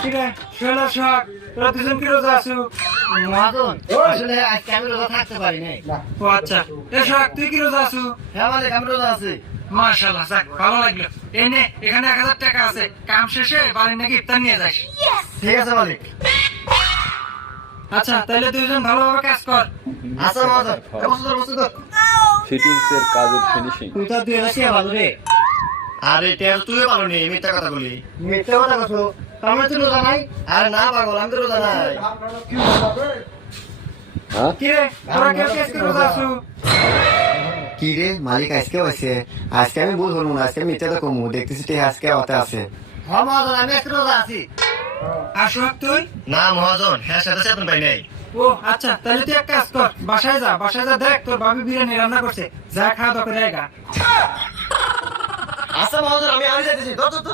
ঠিক আছে শোনা শখ তোরা দুজন কি রোজা আছো? মহাজন আসলে আজকে আমি রোজা থাকতে পারি নাই। ও আচ্ছা এ শখ তুই কি রোজা আছো? হ্যাঁ মালিক আমি রোজা আছি। মাশাআল্লাহ যাক ভালো লাগলো। এই নে এখানে 1000 টাকা আছে, কাম শেষে বাড়ি নাকি ইফতার নিয়ে যাস। ঠিক আছে মালিক। আচ্ছা তাহলে দুইজন ভালোভাবে কাজ কর। আচ্ছা মহাজন বসে তো। ফিটিংস এর কাজের ফিনিশিং। তুই তো 2000 টাকা ভালো রে। আরে টের তুইও ভালো নেই মিথ্যা কথা বলি। মিথ্যা কথা কইছো? আমি তো রোজা নাই। আরে না পাগল আমি তো রোজা নাই। হ্যাঁ কি রে তোরা কে কে আজকে রোজা আছো? কি রে মালিক আজকেও আছে? আজকে আমি ভুল হলো না, আজকে মিথ্যা তো কমু দেখতেছি তে আজকে অতে আছে। হ্যাঁ মহাজন আমি আজকে রোজা আছি। আর শখ তুই? না মহাজন হ্যাঁ সাথে সাথে পাই নাই। ও আচ্ছা তাহলে তুই এক কাজ কর, বাসায় যা দেখ তোর ভাবি বিরিয়ানি রান্না করছে, যা খাওয়া দাওয়া করে আয় গা। আচ্ছা মহাজন আমি যাইতেছি। তো